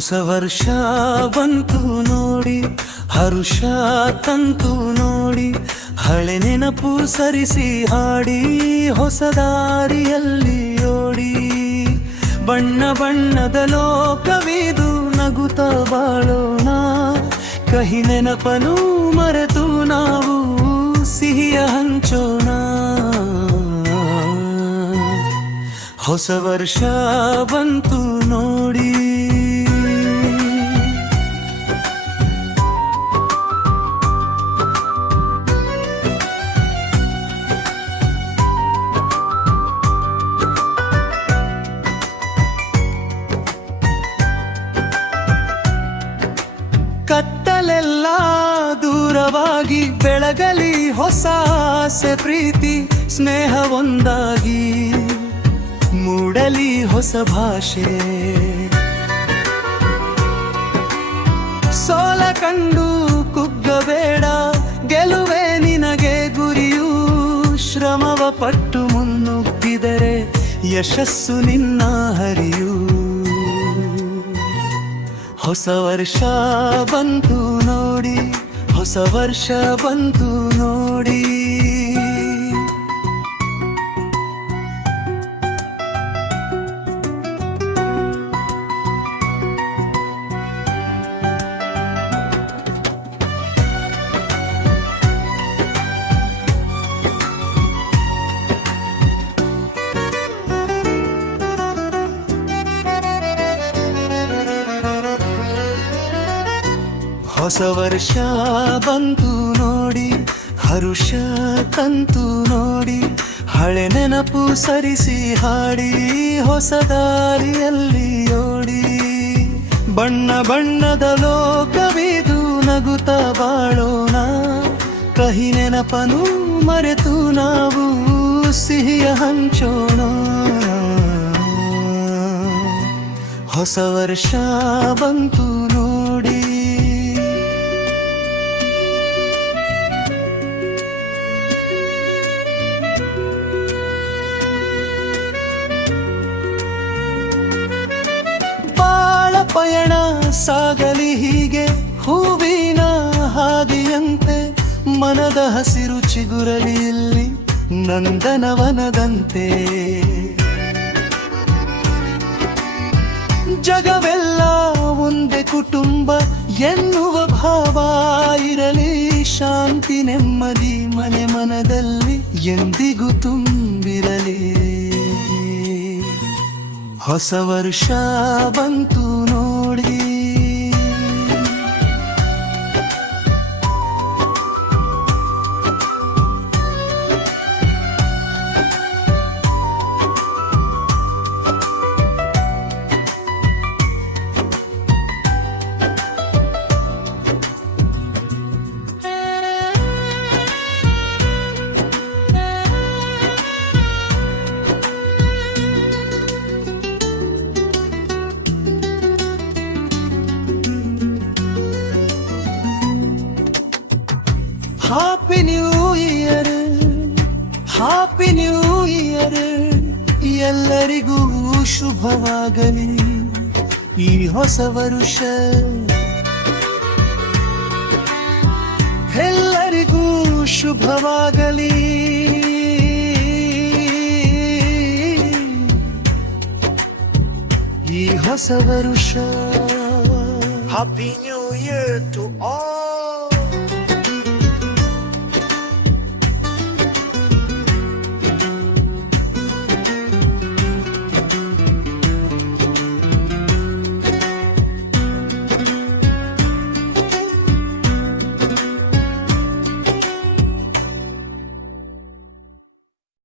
ಹೊಸ ವರ್ಷ ಬಂತು ನೋಡಿ, ಹರುಷ ತಂತು ನೋಡಿ, ಹಳೆ ನೆನಪು ಸರಿಸಿ ಹಾಡಿ ಹೊಸ ದಾರಿಯಲ್ಲಿ ಓಡಿ. ಬಣ್ಣ ಬಣ್ಣದ ಲೋಕವಿದು ನಗುತ್ತ ಬಾಳೋಣ, ಕಹಿ ನೆನಪನು ಮರೆತು ನಾವು ಸಿಹಿಯ ಹಂಚೋಣ. ಹೊಸ ವರ್ಷ ಬಂತು ನೋಡಿ. ಕತ್ತಲೆಲ್ಲ ದೂರವಾಗಿ ಬೆಳಗಲಿ ಹೊಸ ಆಸೆ ಪ್ರೀತಿ ಸ್ನೇಹ ಒಂದಾಗಿ, ಮೂಡಲಿ ಹೊಸ ಭಾಷೆ. ಸೋಲ ಕಂಡು ಕುಗ್ಗಬೇಡ, ಗೆಲುವೆ ನಿನಗೆ ಗುರಿಯು. ಶ್ರಮವ ಪಟ್ಟು ಮುನ್ನುಗ್ಗಿದರೆ ಯಶಸ್ಸು ನಿನ್ನ ಹರಿಯು. ಹೊಸ ವರ್ಷ ಬಂತು ನೋಡಿ, ಹೊಸ ವರ್ಷ ಬಂತು ನೋಡಿ. ಹೊಸ ವರ್ಷ ಬಂತು ನೋಡಿ, ಹರುಷ ತಂತು ನೋಡಿ, ಹಳೆ ನೆನಪು ಸರಿಸಿ ಹಾಡಿ ಹೊಸ ದಾರಿಯಲ್ಲಿ ಓಡಿ. ಬಣ್ಣ ಬಣ್ಣದ ಲೋಕವಿದು ನಗುತ್ತ ಬಾಳೋಣ, ಕಹಿ ನೆನಪನು ಮರೆತು ನಾವು ಸಿಹಿಯ ಹಂಚೋಣ. ಹೊಸ ವರ್ಷ ಬಂತು ನೋಡಿ. ಪಯಣ ಸಾಗಲಿ ಹೀಗೆ ಹೂವಿನ ಹಾದಿಯಂತೆ, ಮನದ ಹಸಿರು ಚಿಗುರಲಿ ಇಲ್ಲಿ ನಂದನವನದಂತೆ. ಜಗವೆಲ್ಲ ಒಂದೇ ಕುಟುಂಬ ಎನ್ನುವ ಭಾವ ಇರಲಿ, ಶಾಂತಿ ನೆಮ್ಮದಿ ಮನೆ ಮನದಲ್ಲಿ ಎಂದಿಗೂ ತುಂಬಿರಲಿ. ಹೊಸ ವರ್ಷ ಬಂತು ನೋಡಿ. Happy new year, happy new year. ಎಲ್ಲರಿಗೂ ಶುಭವಾಗಲಿ ಈ ಹೊಸ ವರುಷ, ಎಲ್ಲರಿಗೂ ಶುಭವಾಗಲಿ ಈ ಹೊಸ ವರುಷ. Happy New Year to all.